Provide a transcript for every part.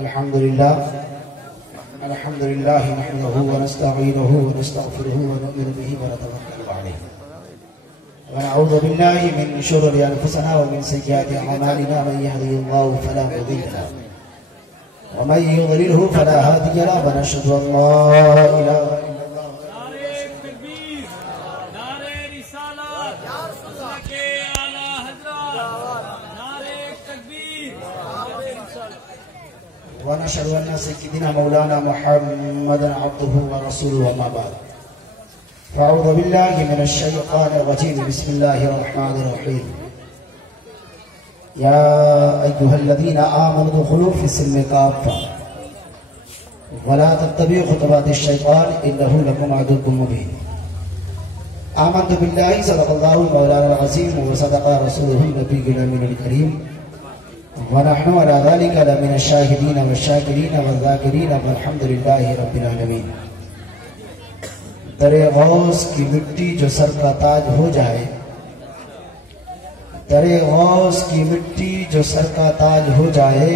الحمد لله نحمده ونستعينه ونستغفره ونؤمن به ونتوكل عليه ونعوذ بالله من شرور أنفسنا ومن سيئات أعمالنا من يهده الله فلا مضل له ومن يضلله فلا هادي له ونشهد أن لا إله إلا الله ونشهد أن سيدنا مولانا محمدا عبده ورسوله وما بعد فأعوذ بالله من الشيطان الرجيم بسم الله الرحمن الرحيم يا أيها الذين آمنوا ادخلوا في السلم كافة ولا تتبعوا خطوات الشيطان إنه لكم عدو مبين آمنت بالله صدق الله مولانا العظيم وصدق رسوله النبي الأمين الكريم ونحن على ذلك لمن الشاهدين والشاكرين والذاكرين والحمد لله رب العالمين. در غوث کی مٹی جو سر کا تاج ہو جائے، در غوث کی مٹی جو سر کا تاج ہو جائے،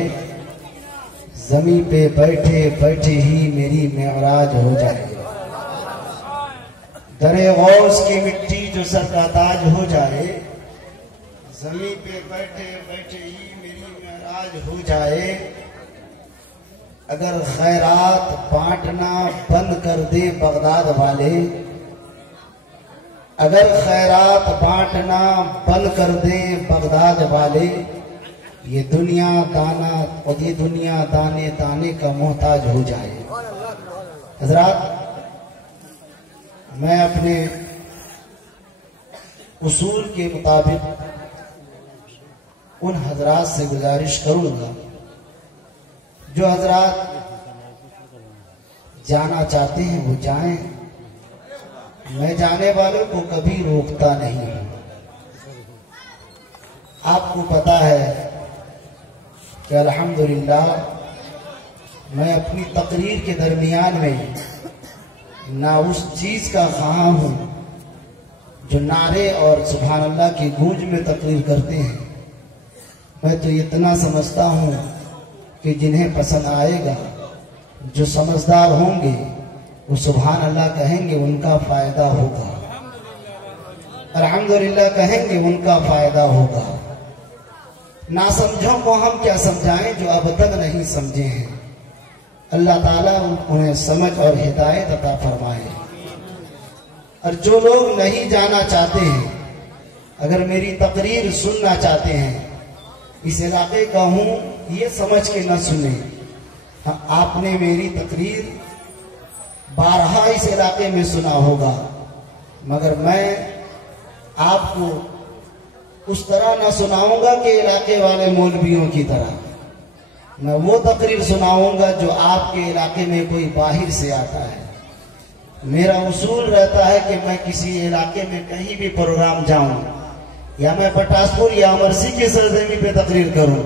زمین پہ بیٹھے بیٹھے ہی میری معراج ہو جائے. در غوث کی مٹی جو سر کا تاج ہو جائے، زمین پہ بیٹھے بیٹھے ہی ہو جائے. اگر خیرات بانٹنا بند کر دے بغداد والے، اگر خیرات بانٹنا بند کر دے بغداد والے، یہ دنیا دانے دانے کا محتاج ہو جائے. حضرات، میں اپنے اصول کے مطابق ان حضرات سے گزارش کروں گا جو حضرات جانا چاہتے ہیں وہ جائیں. میں جانے والوں کو کبھی روکتا نہیں ہوں. آپ کو پتا ہے کہ الحمدللہ میں اپنی تقریر کے درمیان میں نہ اس چیز کا خواہاں ہوں جو نعرے اور سبحان اللہ کی گونج میں تقریر کرتے ہیں. میں تو اتنا سمجھتا ہوں کہ جنہیں پسند آئے گا، جو سمجھدار ہوں گے، وہ سبحان اللہ کہیں گے، ان کا فائدہ ہوگا. الحمدللہ کہیں گے، ان کا فائدہ ہوگا. ناسمجھوں کو ہم کیا سمجھائیں جو اب تک نہیں سمجھے ہیں. اللہ تعالیٰ انہیں سمجھ اور ہدایت عطا فرمائے. اور جو لوگ نہیں جانا چاہتے ہیں، اگر میری تقریر سننا چاہتے ہیں، اس علاقے کا ہوں یہ سمجھ کے نہ سنیں. آپ نے میری تقریر بارہا اس علاقے میں سنا ہوگا، مگر میں آپ کو اس طرح نہ سناؤں گا کہ علاقے والے مولویوں کی طرح. میں وہ تقریر سناؤں گا جو آپ کے علاقے میں کوئی باہر سے آتا ہے. میرا اصول رہتا ہے کہ میں کسی علاقے میں کہیں بھی پروگرام جاؤں، یا میں پٹاسپور یا امرسی کی سرزمین پہ تقریر کروں،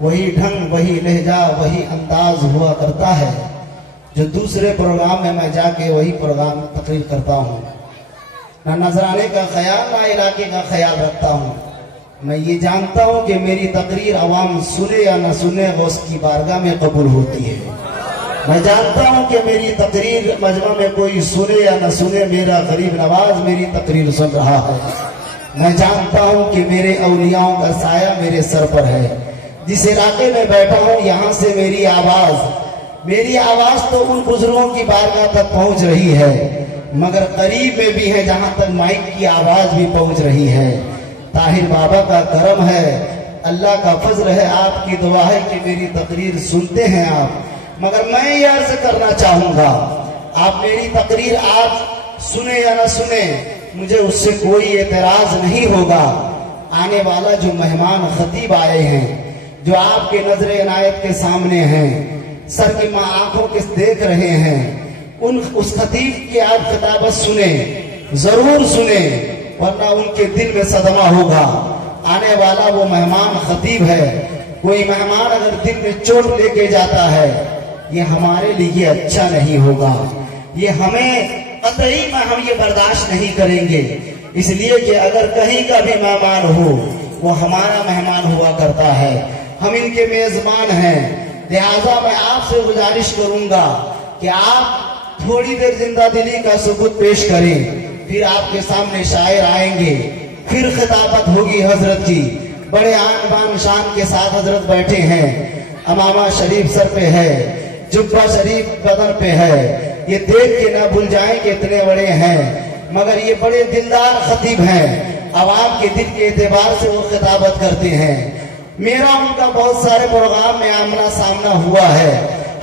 وہی ڈھنگ، وہی لہجہ، وہی انداز ہوا کرتا ہے جو دوسرے پروگرام میں میں جا کے وہی پروگرام تقریر کرتا ہوں. نہ نذرانے کا خیال نہ علاقے کا خیال رکھتا ہوں. میں یہ جانتا ہوں کہ میری تقریر عوام سنے یا نہ سنے غوث کی بارگاہ میں قبول ہوتی ہے. میں جانتا ہوں کہ میری تقریر مجمع میں کوئی سنے یا نہ سنے، میرا غریب نواز میری تقریر سن رہا ہے. میں جانتا ہوں کہ میرے اولیاءوں کا سایہ میرے سر پر ہے. جس علاقے میں بیٹھا ہوں یہاں سے میری آواز تو ان بزرگوں کی بارگاہ تک پہنچ رہی ہے، مگر قریب میں بھی ہے جہاں تک مائک کی آواز بھی پہنچ رہی ہے. طاہر بابا کا کرم ہے، اللہ کا فضل ہے، آپ کی دعا ہے کہ میری تقریر سنتے ہیں آپ. مگر میں یہ عرض کرنا چاہوں گا، آپ میری تقریر آج سنیں یا نہ سنیں، مجھے اس سے کوئی اعتراض نہیں ہوگا. آنے والا جو مہمان خطیب آئے ہیں، جو آپ کے نظر عنایت کے سامنے ہیں، سر کی ماں آنکھوں کے دیکھ رہے ہیں، اس خطیب کی آپ خطابت سنیں، ضرور سنیں، ورنہ ان کے دل میں صدمہ ہوگا. آنے والا وہ مہمان خطیب ہے. کوئی مہمان اگر دل میں چوٹ لے کے جاتا ہے، یہ ہمارے لیے اچھا نہیں ہوگا. یہ ہمیں قطعی میں ہم یہ برداشت نہیں کریں گے. اس لیے کہ اگر کہیں کا بھی مہمان ہو، وہ ہمارا مہمان ہوا کرتا ہے. ہم ان کے میزبان ہیں. लिहाजा मैं आपसे गुजारिश करूंगा कि आप थोड़ी देर जिंदा दिली का सबूत पेश करें, फिर आपके सामने शायर आएंगे, फिर खिताबत होगी हजरत की। बड़े आन बान शान के साथ हजरत बैठे हैं, अमामा शरीफ सर पे है, जुब्बा शरीफ बदन पे है, ये देख के ना भूल जाएं कि इतने बड़े हैं, मगर ये बड़े दिलदार खतीब हैं। आवाम के दिल के एतबार से वो खिताबत करते हैं। मेरा उनका बहुत सारे प्रोग्राम में आमना सामना हुआ है।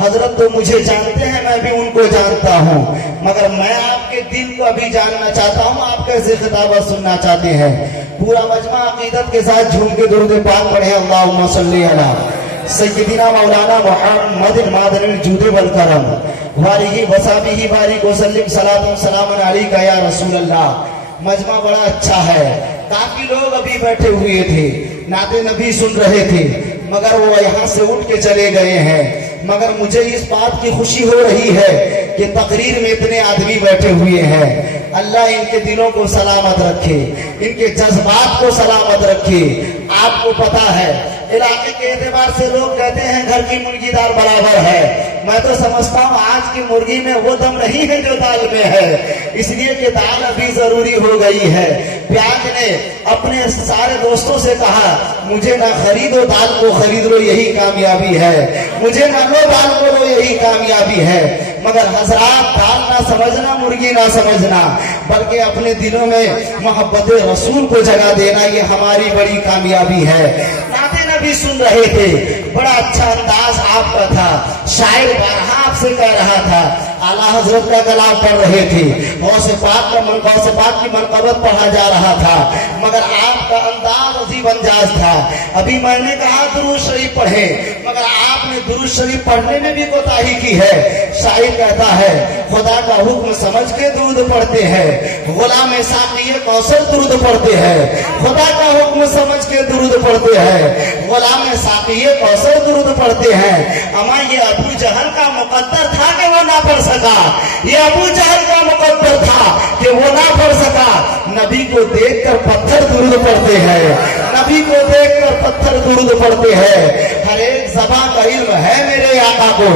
हजरत तो मुझे जानते हैं, मैं भी उनको जानता हूँ, मगर मैं आपके दिल को अभी जानना चाहता हूँ, आप कैसे खिताबत सुनना चाहते हैं। पूरा मजमा अकीदत के साथ झूम के दुरूद पाक पढ़े, अल्लाहुम्मा सल्ली अला सय्यदिना मौलाना मुहम्मद मादनिल जूदे वल करम वालिही वसाबिही बारिक वसल्लिम सलातुन सलामुन अलैका या रसूल अल्लाह। मजमा बड़ा अच्छा है, काफी लोग अभी बैठे हुए थे, नाते नबी सुन रहे थे, मगर वो यहाँ से उठ के चले गए हैं। मगर मुझे इस बात की खुशी हो रही है कि तकरीर में इतने आदमी बैठे हुए हैं। अल्लाह इनके दिलों को सलामत रखे, इनके जज्बात को सलामत रखे। आपको पता है इलाके के एतबार से लोग कहते हैं घर की मुर्गी दाल बराबर है। मैं तो समझता हूँ आज की मुर्गी में वो दम नहीं है जो दाल में है, इसलिए कि दाल अभी जरूरी हो गई है। प्याज ने अपने सारे दोस्तों से कहा, मुझे ना खरीदो दाल को खरीद लो, यही कामयाबी है, मुझे ना लो दाल को लो, यही कामयाबी है। मगर हजरात, दाल ना समझना, मुर्गी ना समझना, बल्कि अपने दिलों में मोहब्बत रसूल को जगा देना, ये हमारी बड़ी कामयाबी है। नाते नबी सुन रहे थे, बड़ा अच्छा अंदाज आपका था, शायर बारहा आपसे कह रहा था, आला हजरत का कलाम पढ़ रहे थे, गौसे पाक की मनक़बत पढ़ा जा रहा था, मगर आपका अंदाज अजीब अंदाज था। अभी मैंने कहा दुरूद शरीफ पढ़े, मगर आपने दुरूद शरीफ पढ़ने में भी कोताही की है। शायर कहता है, खुदा का हुक्म समझ के दुरूद पढ़ते हैं, गुलाम साक़िए कौसर दुरूद पढ़ते हैं, खुदा का हुक्म समझ के दुरूद पढ़ते हैं, गुलाम साक़िए कौसर दुरूद पढ़ते हैं। अमा ये अबू जहल का मुकद्दर था कि वो ना पढ़ सका, ये अबू जहल का मुकद्दर था कि वो ना पढ़ सका। नबी को देखकर पत्थर दुरूद पढ़ते हैं, नबी को देखकर पत्थर दुरूद पढ़ते हैं। हर एक ज़बां का इल्म है मेरे आका को,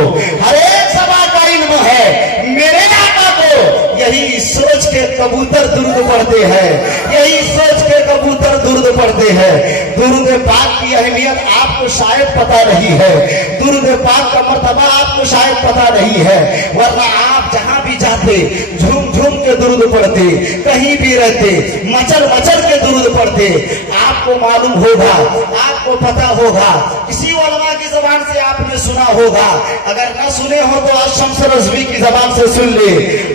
हर एक ज़बां का इल्म है मेरे आका को। यही सोच के कबूतर दुरूद पढ़ते हैं, यही सोच के कबूतर दुरूद पढ़ते हैं। दुरूद पाक की अहमियत आपको शायद पता नहीं है, दुरूद पाक का मर्तबा आपको शायद पता नहीं है, वरना आप जहां भी जाते झूम झूम के दुरूद पढ़ते, कहीं भी रहते मचल मचल के दुरूद पढ़ते। आपको मालूम होगा, आपको पता होगा, किसी उलमा की जबान से आपने सुना होगा, अगर न सुने हो तो आज शम्स रज़वी की जबान से सुन ले।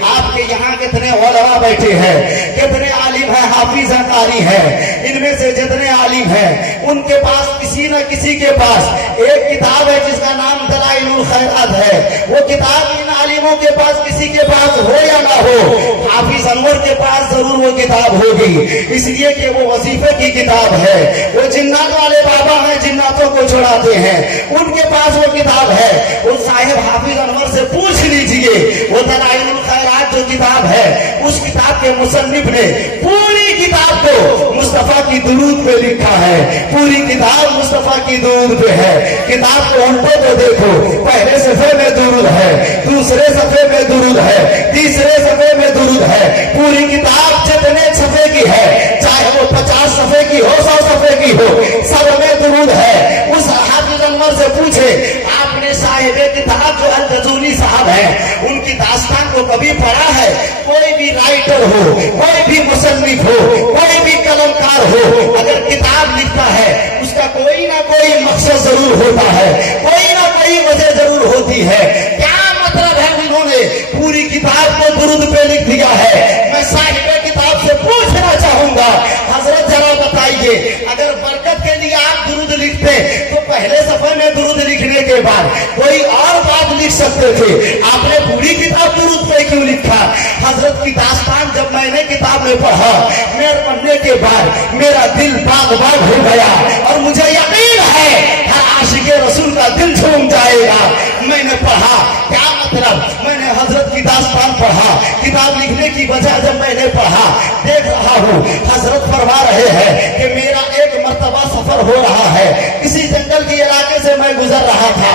आपके यहाँ कितने उलमा बैठे हैं, कितने आलिम हैं, हाफिज हैं, कारी हैं, इनमें से जितने आलिम हैं उनके पास किसी न किसी के पास एक किताब है जिसका नाम दलाइलुल खैरात है। वो किताब इन आलिमों के पास किसी के पास हो या ना हो, हाफिज अनवर के पास जरूर वो किताब होगी, इसलिए कि वो वजीफे की किताब है। वो जिन्नात वाले बाबा हैं, जिन्नातों को छुड़ाते हैं, उनके पास वो किताब है। वो साहिब हाफिज अनवर से पूछ लीजिए, वो दलाइलुल खैरात जो किताब है, उस किताब के मुसन्निफ ने पूरी किताब को मुस्तफा की दुरूद पे लिखा है, पूरी किताब मुस्तफा की दुरूद पे है। किताब को उल्टे तो देखो, पहले सफे में दुरूद है, दूसरे सफे में दुरूद है, तीसरे सफे में दुरूद है। पूरी किताब जितने सफे की है, चाहे वो 50 सफे की हो, 100 सफे की हो, सब में दुरूद है। उस हाफिज अनवर से पूछे, आपने साहिब किताब जो अल-जज़ूली साहब है, उनकी दास्तान को कभी पढ़ा है? कोई भी राइटर हो, कोई भी मुसन्निफ हो, कोई भी कलमकार हो, अगर किताब लिखता है उसका कोई ना कोई मकसद जरूर होता है, कोई ना कोई वजह जरूर होती है। क्या मतलब है उन्होंने पूरी किताब को दुरूद पे लिख दिया है? मैं साहिब किताब से पूछना चाहूंगा, हजरत जरा बताइए, अगर बरकत के लिए आप दुरूद लिखते तो पहले सफे में दुरूद लिखने के बाद कोई और बात लिख सकते थे, आपने पूरी किताब दुरूद पे क्यों लिखा? हजरत की दास्तान जब मैंने किताब में पढ़ा, मेरे पढ़ने के बाद मेरा दिल बाग बाग हो गया और मुझे यकीन है हर आशिक़े रसूल का दिल झूम जाएगा। मैंने पढ़ा, क्या मतलब? मैंने हजरत की दास्तान पढ़ा, किताब लिखने की वजह जब मैंने पढ़ा, देख रहा हूँ हजरत फरमा रहे हैं कि मेरा एक मर्तबा सफर हो रहा है, किसी जंगल के इलाके से मैं गुजर रहा था,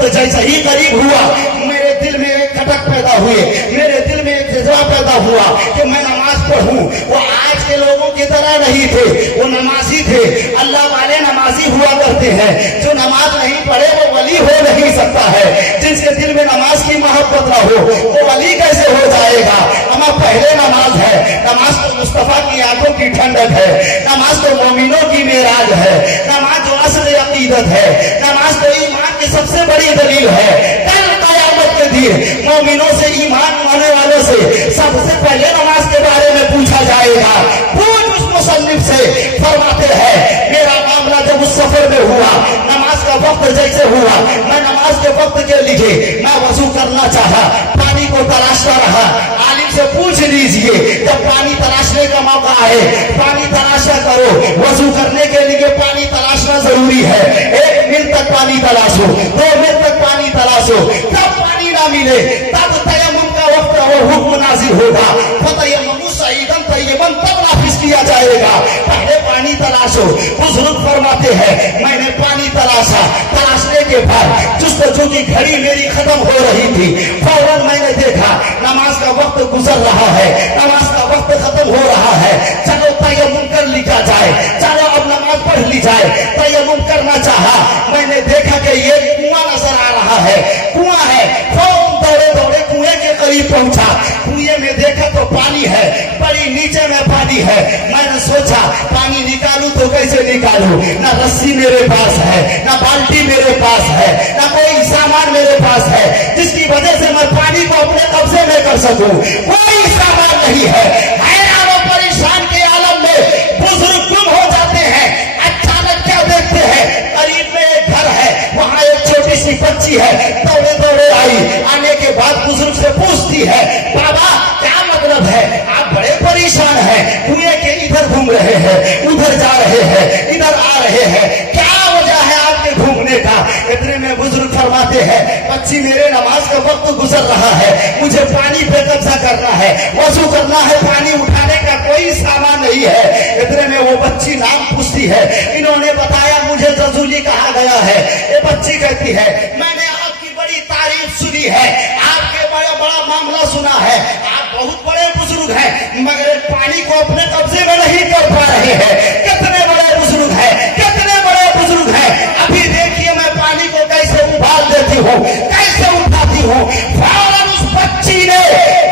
वक्त जैसे ही करीब हुआ, मेरे दिल में एक खटक पैदा हुए, मेरे दिल में एक जज्बा पैदा हुआ कि मैं नमाज पढ़ूं। वो आज के लोगों की तरह नहीं थे, वो नमाजी थे। अल्लाह वाले नमाजी हुआ करते हैं। जो नमाज नहीं पढ़े वो वली हो नहीं सकता है। जिसके दिल में नमाज की मोहब्बत ना हो वो वली कैसे हो जाएगा? हमारा पहले नमाज है। नमाज तो मुस्तफा की आंखों की ठंडक है। नमाज तो मोमिनों की मेराज है। नमाज जो असल अकीदत है। नमाज तो ईमान की सबसे बड़ी दलील है। कल क़यामत के दिन मोमिनों से, ईमान मानने वालों से सबसे पहले नमाज के बारे में पूछा जाएगा। पूछ उस मुसन्निफ से। फरमाते हैं मेरा मामला जब उस सफर में हुआ, नमाज का वक्त जैसे हुआ, मैं नमाज के वक्त के लिए मैं वजू करना चाहा, पानी को तलाशता रहा। आलिम से पूछ लीजिए, जब पानी तलाशने का मौका आए, पानी तलाशा करो। वजू करने के लिए पानी तलाशना जरूरी है। 1 मील तक पानी तलाशो, 2 मील तक पानी तलाशो, तब पानी ना मिले तब तयम्मुम का वक्त और हुक्म नाजिल होगा। फतयम्मुमु सईदन तय्यबन, तब नाफिज किया जाएगा। पहले पानी तलाशो। बुजुर्ग फरमाते हैं मैंने पानी तलाशा। तलाशने के बाद जुस्तजू की घड़ी मेरी खत्म हो रही थी। फौरन मैंने देखा नमाज का वक्त गुजर रहा है, नमाज का वक्त खत्म हो रहा है। चलो तयम्मुम कर लिखा जाए, चलो अब नमाज पढ़ ली जाए। तयम्मुम करना चाहा, मैंने देखा कि ये कुआं नजर आ रहा है, कुआं है। फौरन दौड़े दौड़े कुएं के करीब पहुंचा। कुएं में देखा तो पानी है, बड़ी नीचे में पानी है। मैंने सोचा पानी निकालूं तो कैसे निकालूं? ना रस्सी मेरे पास है, ना बाल्टी मेरे पास है, ना कोई सामान मेरे पास है जिसकी वजह से मैं पानी को अपने कब्जे में कर सकूं। कोई सामान नहीं है। हैरान और परेशान के आलम में बुजुर्ग गुम हो जाते हैं। अचानक क्या देखते हैं, करीब में एक घर है, वहां एक छोटी सी बच्ची है। दौड़े दौड़े आई। आने के बाद बुजुर्ग से पूछती है बाबा क्या मतलब है? आप बड़े परेशान हैं, कुएं के इधर घूम रहे हैं, उधर जा रहे हैं, इधर आ रहे हैं, क्या वजह है आपके घूमने का? इतने में बुजुर्ग फरमाते हैं बच्ची मेरे नमाज का वक्त गुजर रहा है, मुझे पानी पे कब्जा करना है, वजू करना है, पानी उठाने का कोई सामान नहीं है। इतने में वो बच्ची नाम पूछती है। इन्होंने बताया मुझे जजूली कहा गया है। ये बच्ची कहती है मैंने आपकी बड़ी तारीफ सुनी है, आपके बड़ा बड़ा मामला सुना है, आप बहुत बड़े बुजुर्ग हैं, मगर पानी को अपने कब्जे में नहीं कर पा रहे हैं। कितने बड़े बुजुर्ग हैं, कितने बड़े बुजुर्ग हैं। अभी देखिए मैं पानी को कैसे उबाल देती हूँ, कैसे उठाती हूँ। फौरन उस बच्ची ने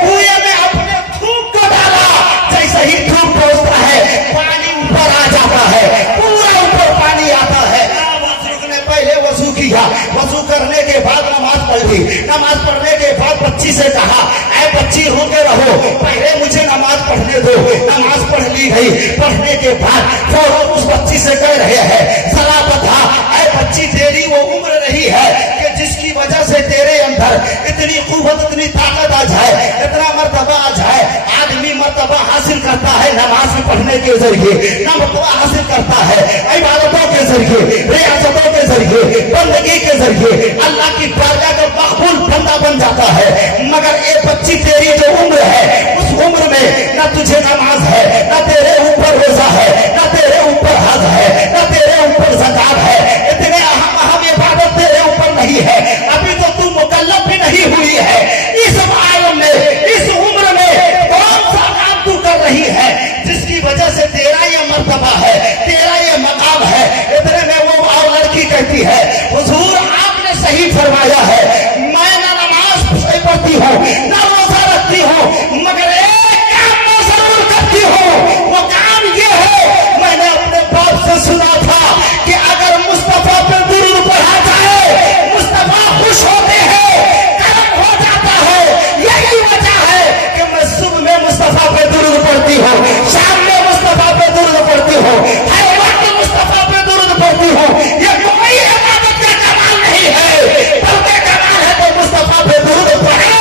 कुएं में अपने थूक को डाला। जैसे ही थूक पहुंचता है पानी ऊपर आ जाता है, पूरा ऊपर पानी आता है। बुजुर्ग ने पहले वजू किया, वजू करने के बाद नमाज पढ़ ली। नमाज पढ़ने के बाद बच्ची से कहा ऐ बच्ची रोके रहो, पहले मुझे नमाज पढ़ने दो। नमाज पढ़ ली गई। पढ़ने के बाद फौरन उस बच्ची से कह रहे हैं सलाह बता ऐ बच्ची तेरी वो उम्र नहीं है कि जिसकी वजह से तेरे अंदर इतनी कुव्वत, इतनी ताकत आ जाए, इतना मर्तबा आ जाए। आदमी मर्तबा हासिल करता है नमाज पढ़ने के जरिए, मर्तबा हासिल करता है इबादतों के जरिए, रियासतों के जरिए, बंदगी के जरिए। अल्लाह की बारगाह का मकबूल बंदा बन जाता है। मगर एक बच्ची तेरी जो उम्र है, उस उम्र में न तुझे नमाज है, न तेरे ऊपर रोजा है, न तेरे ऊपर हज है, न तेरे ऊपर ज़कात है। इतने अहम इबादत तेरे ऊपर नहीं है। अभी तो तू मुकल्लफ भी नहीं हुई है। इस आलम में, इस उम्र में कौन सा काम तू कर रही है जिसकी वजह से तेरा ये मर्तबा है, तेरा ये मकाम है? इतने में वो और लड़की कहती है हुजूर आपने सही फरमाया है, मैं ना नमाज सही पढ़ती हूँ, ना रोजा रखती हूँ, मगर एक काम मैं जरूर करती हूँ। वो काम ये है मैंने अपने बाप से सुना था कि अगर मुस्तफा पे दुरूद पढ़ा जाए मुस्तफा खुश होते हैं, कर्म हो जाता है। यही वजह है कि मैं सुबह में मुस्तफा पे दुरूद पढ़ती हूँ, शाम में मुस्तफा पे दुरूद पढ़ती हूँ, हर वक्त मुस्तफा पे दुरूद पढ़ती हूँ। ये कोई इबादत का कमाल नहीं है, बल्कि कमाल है तो मुस्तफा पे दुरूद पढ़े।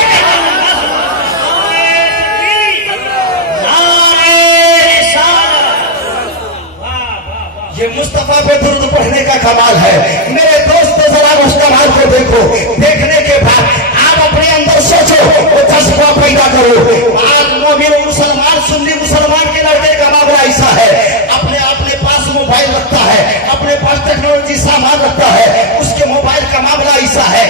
ये मुस्तफा पे दुरूद पढ़ने का कमाल है। मेरे दोस्तों जरा उस कमाल को देखो। देखने के बाद आप अपने अंदर सोचो, वो जज्बा पैदा करो। आज मोमिन मुसलमान, सुन्नी मुसलमान के लड़के का मामला ऐसा है, अपने पास मोबाइल रखता है, अपने पास टेक्नोलॉजी सामान रखता है, उसके मोबाइल का मामला ऐसा है।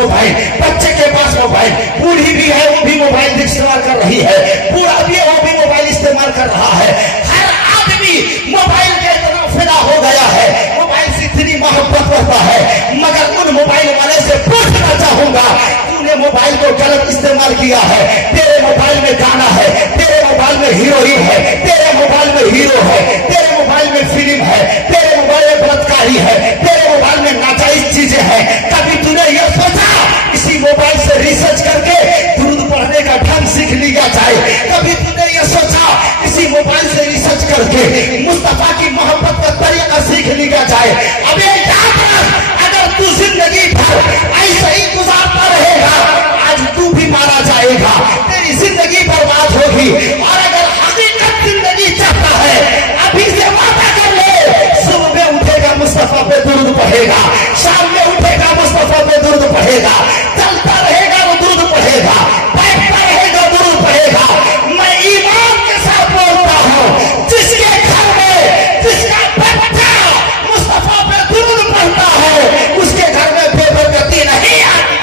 मोबाइल, बच्चे के पास मोबाइल, बूढ़ी भी है वो भी मोबाइल इस्तेमाल कर रही है, बूढ़ा भी है वो भी मोबाइल इस्तेमाल कर रहा है। हर आदमी मोबाइल के इतना फिदा हो गया है, मोबाइल से इतनी मोहब्बत करता है, मगर उन मोबाइल वाले से पूछना चाहूंगा, तूने मोबाइल को गलत इस्तेमाल किया है। तेरे मोबाइल में गाना है, तेरे मोबाइल में हीरोइन है, तेरे मोबाइल में हीरो है, तेरे मोबाइल में फिल्म है, तेरे मोबाइल में बलात्कारी है, तेरे मोबाइल में नाजायज चीजें हैं। कभी तूने यह सोचा इसी मोबाइल से रिसर्च करके दुरूद पढ़ने का ढंग सीख लिया जाए? कभी तूने यह सोचा इसी मोबाइल से रिसर्च करके मुस्तफा की मोहब्बत का तरीका सीख लिया जाए? अबे याद रख, अगर तू जिंदगी भर ऐसे ही गुजारता रहेगा, आज तू भी मारा जाएगा, तेरी जिंदगी बर्बाद होगी। और अगर हकीकत जिंदगी चाहता है, अभी से वादा कर ले, सुबह में उठेगा मुस्तफा पे दुरूद पढ़ेगा, शाम में उठेगा मुस्तफा पे दुरूद पढ़ेगा, चलता रहेगा वो दुरूद पढ़ेगा, बैठता रहेगा दुरूद पढ़ेगा। मैं ईमान के साथ बोलता हूँ, जिसके घर में जिसका बच्चा मुस्तफा पे दुरूद पढ़ता है, उसके घर में बेबरकती नहीं आती,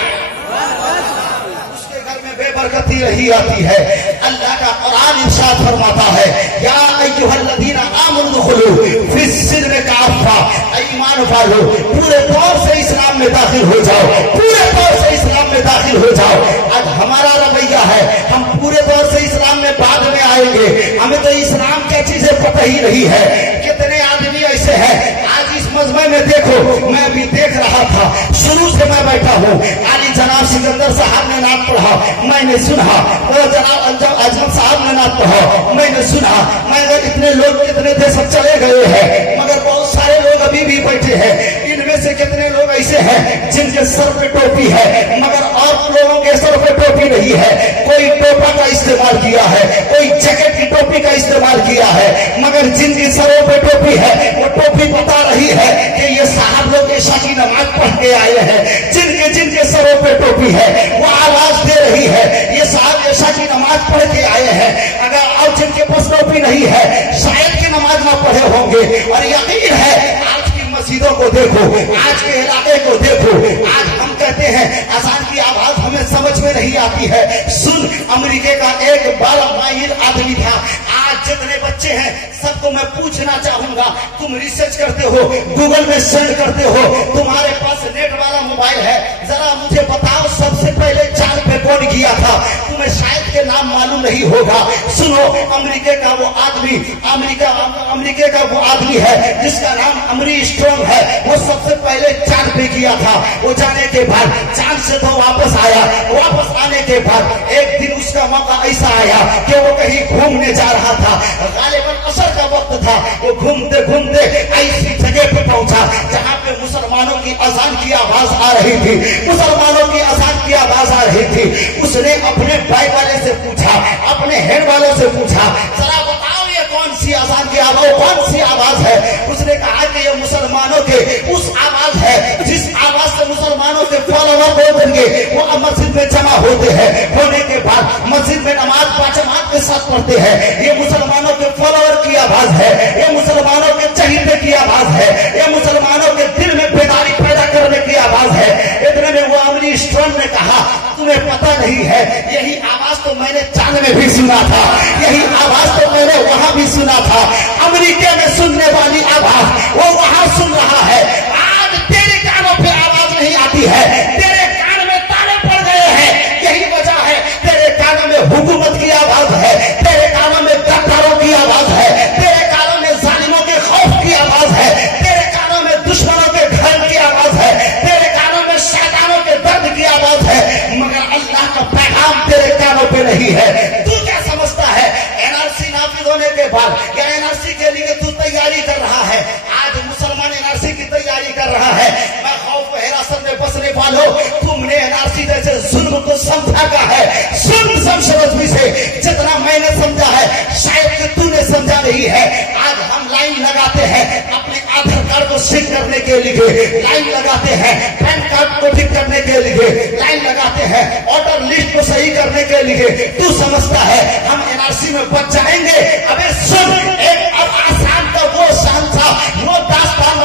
उसके घर में बेबरकती नहीं आती है। अल्लाह का कुरान इरशाद फरमाता है, या अय्युहल्लज़ीना आमनु दुखुलू फिस्सिल्म काफ़ा, ईमान वालों पूरे तौर से इस्लाम में दाखिल हो जाओ, पूरे तौर से इस्लाम में दाखिल हो जाओ। आज हमारा रवैया है, हम पूरे तौर से इस्लाम में बाद में आएंगे, हमें तो इस्लाम क्या चीजें पता ही नहीं है। कितने आदमी ऐसे हैं, आज इस मजमे में देखो, मैं अभी देख रहा था, शुरू से मैं बैठा हूँ, आली जनाब सिकंदर साहब ने नाम पढ़ा, मैंने सुना, और जनाब अजमत साहब ने नाम पढ़ा, मैंने सुना, मगर इतने लोग कितने देश चले गए हैं, मगर बहुत सारे लोग अभी भी बैठे हैं। इनमें से कितने लोग ऐसे हैं जिनके सर पे टोपी है, मगर और लोगों के सर पे टोपी नहीं है। कोई टोपा का इस्तेमाल किया है, कोई जैकेट की टोपी का इस्तेमाल किया है, मगर जिनकी सरों पे टोपी है वो टोपी बता रही है कि ये साहब लोग ईशा की नमाज पढ़ के आए हैं। जिनके जिनके सरों पे टोपी है वो आवाज दे रही है, ये साहब ईशा की नमाज पढ़ के आए हैं। अगर और जिनके पास टोपी नहीं है, शायद की नमाज ना पढ़े होंगे। और यकीन है, आज की मस्जिदों को देखो, आज के इलाके को देखो, आज हम कहते हैं अजान की आवाज हमें समझ में नहीं आती है। सुन, अमेरिका का एक बड़ा माहिर आदमी था, आज जितने बच्चे हैं सबको मैं पूछना चाहूंगा, तुम रिसर्च करते हो, गूगल में सर्च करते हो, तुम्हारे पास नेट वाला मोबाइल है, जरा मुझे बताओ सबसे पहले चांद पे कौन किया था? तुम्हें शायद के नाम मालूम नहीं होगा। सुनो, अमेरिका का वो आदमी, अमेरिका का वो आदमी है जिसका नाम अमरी स्ट्रॉन्ग है, वो सबसे पहले चांद पे किया था। वो जाने के बाद चांद से तो वापस आया, वापस आने के बाद एक दिन उसका मौका ऐसा आया कि वो कहीं घूमने जा रहा था, गालिबन असर का वक्त था, वो घूमते घूमते ऐसी जगह पे पहुंचा जहां पे मुसलमानों की अजान की आवाज आ रही थी, मुसलमानों की अजान की आवाज आ रही थी। उसने अपने बाइक वाले से पूछा, अपने हेड वालों से पूछा, जरा बताओ ये कौन सी अजान की आवाज, कौन सी आवाज है? उसने कहा कि ये मुसलमानों के उस आवाज है जिस आवाज से मुसलमानों के फॉलोवर बोलेंगे, वो मस्जिद में जमा होते हैं, होने के बाद मस्जिद में नमाज पांचमात के साथ पढ़ते हैं। ये मुसलमानों के फॉलोवर की आवाज है, ये मुसलमानों के चहीते की आवाज है, ये मुसलमानों के दिल में बेदारी पैदा करने की आवाज है। इतने में वो अमरी स्ट्रॉन्ग ने कहा, तुम्हें पता नहीं है, यही आवाज तो मैंने चांद में भी सुना था, यही आवाज तो मैंने वहां भी सुना था। अमेरिका में सुनने वाली आवाज वो वहां सुन रहा है। आज तेरे कानों पे आवाज नहीं आती है, तेरे कान में ताले पड़ गए हैं। यही वजह है, तेरे कानों में हुकूमत की आवाज है, तेरे कानों में गद्दारों की आवाज है, तेरे कानों में जालिमों के खौफ की आवाज है, तेरे कानों में दुश्मनों के घर की आवाज है, तेरे कानों में शैतानों के दर्द की आवाज है, मगर अल्लाह का पैगाम तेरे कानों पे नहीं है। तू क्या समझता है एनआरसी नाफिज होने के बाद या एनआरसी के लिए तू तैयारी कर रहा है? आज मुसलमान एनआरसी की तैयारी कर रहा है। मैं खौफ हिरासत में बसने वालों, तुमने एनआरसी जैसे जुल्म को समझा का है, सुन समझ से जितना मैंने समझा है शायद कि तूने समझा नहीं है। आज हम लाइन लगाते हैं अपने आधार कार्ड को चेक करने के लिए, लाइन लगाते हैं पैन कार्ड को ठीक करने के लिए, लाइन लगाते हैं वोटर लिस्ट को सही करने के लिए। तू समझता है हम एनआरसी में बच जाएंगे? अबे सुन, एक अब आसाम का वो शान था, वो दास्तान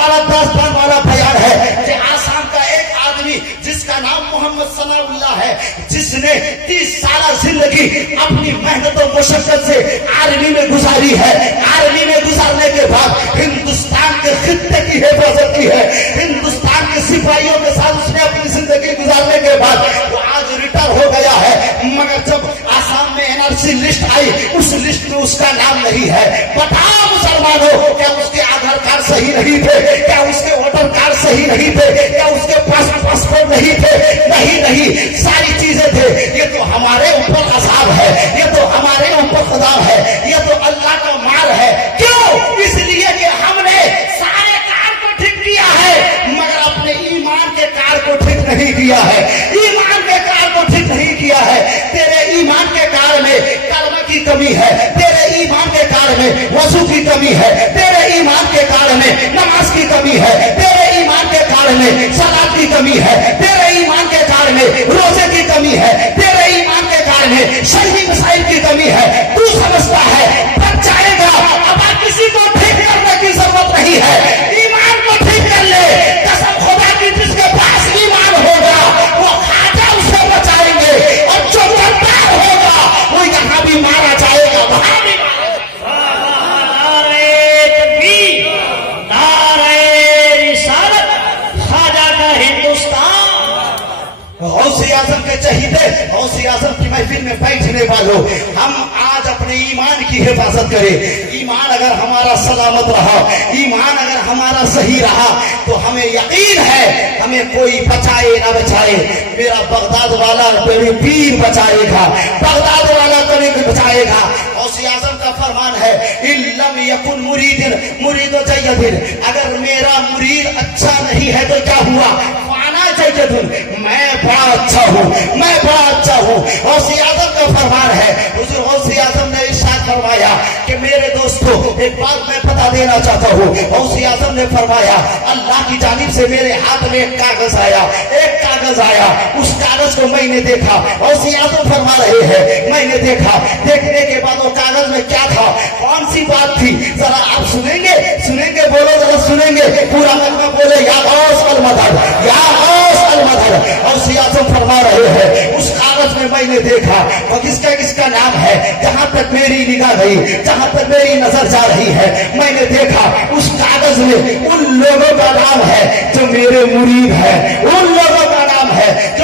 वाला बयान है कि आसाम का एक आदमी जिस جس کا نام محمد ثناء اللہ ہے، جس نے 30 سالہ زندگی اپنی محنت و مشقت سے آرمی میں گزاری ہے. آرمی میں گزارنے کے بعد ہندوستان کے خطے کی حفاظت کی ہے. ہندوستان کے سپاہیوں کے ساتھ اس نے اپنی زندگی گزارنے کے بعد وہ آج ریٹائر ہو گیا ہے. مگر جب آسام میں NRC لسٹ آئی، اس لسٹ میں اس کا نام نہیں ہے. بتاؤ مسلمانوں، کیا اس کے آدھار کارڈ صحیح نہیں تھے؟ کیا اس کے ووٹر کارڈ صحیح نہیں تھے؟ کیا اس کے پاس پاسپورٹ نہیں تھے؟ نہیں، ساری چیزیں تھے. یہ تو ہمارے اوپر عذاب ہے، یہ تو ہمارے اوپر خدا ہے، یہ تو اللہ کا مار ہے. کیوں؟ اس لیے کہ ہم نے سارے کار کو ٹھیک کیا ہے مگر اپنے ایمان کے کار کو ٹھیک نہیں کیا ہے. ایمان کے کار کو ٹھیک نہیں کیا ہے. تیرے ایمان کے کار میں کلمہ کی کمی ہے، تیرے ایمان کے کار میں وضو کی کمی ہے، تیرے ایمان کے کار میں نماز کی کمی ہے، تیرے ایمان کے کار میں صلاۃ کی کمی ہے، تیرے ایمان کے کار میں روزے کی کمی ہے، تیرے ایمان کے کار میں شرعی مسائل کی کمی ہے. تو سمجھتا ہے بچ جائے گا. اب کسی کو ٹھیک کرنے کی ضرورت نہیں ہے. ایمان کو ٹھیک کر لے. قسم خدا کی، جس کے پاس ایمان ہوگا وہ خواجہ اسے بچائیں گے، اور جو غدار ہوگا وہ یہاں بھی مارا جائے گا، وہاں بھی مارا جائے گا. نعرہ تکبیر، نعرہ رسالت، خواجہ کا ہندوستان. غوث اعظم کے چہیتے، غوث اعظم کی محفل میں بیٹھنے والوں، ہم آج اپنے ایمان کی حفاظت کریں. ایمان اگر ہمارا سلامت رہا، ایمان اگر ہمارا صحیح رہا تو ہمیں یقین ہے ہمیں کوئی بچائے نہ بچائے. میرا بغداد والا میری پیر بچائے گا، بغداد والا کوئی بچائے گا. غوث اعظم کا فرمان ہے ان لم یکن مرید جید، اگر میرا مرید اچھا نہیں ہے تو کیا ہوا؟ میں بڑا اچھا ہوں، میں بڑا اچھا ہوں. غوث اعظم کا فرمان ہے. حضور غوث اعظم نے ارشاد فرمایا کہ میرے دوستو ایک بات میں بتا دینا چاہتا ہوں. غوث اعظم نے فرمایا اللہ کی جانب سے میرے ہاتھ میں ایک کاغذ آیا، ایک کاغذ آیا. اس کاغذ کو میں نے دیکھا. غوث اعظم فرما رہے ہیں میں نے دیکھا. دیکھنے کے بعد وہ کاغذ میں کیا تھا، کون سی بات تھی، ذرا آپ سنیں گے؟ سنیں گے؟ بولو ذرا سنیں گے. پورا کلمہ بولے یا غوث المدد، یا غوث المدد. اور اعظم فرما رہے ہیں اس کاغذ میں نے دیکھا اور کس کا نام ہے. جہاں تک میری نگاہ گئی، جہاں تک میری نظر جا رہی ہے، میں نے دیکھا اس کاغذ میں ان لوگوں کا نام ہے جو میرے مرید ہیں، ان لوگوں کا نام ہے جو